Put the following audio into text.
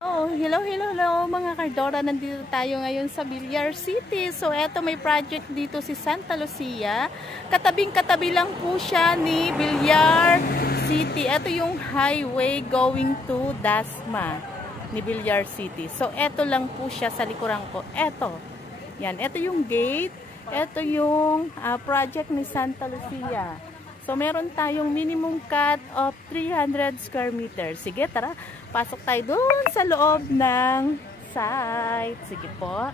Oh, hello mga Cardora. Nandito tayo ngayon sa Villar City. So, eto may project dito si Santa Lucia. Katabing-katabi lang po siya ni Villar City. Eto yung highway going to Dasma ni Villar City. So, eto lang po siya sa likuran ko. Eto. Yan. Eto yung gate. Eto yung project ni Santa Lucia. So, meron tayong minimum cut of 300 square meters. Sige, tara. Pasok tayo doon sa loob ng site. Sige po.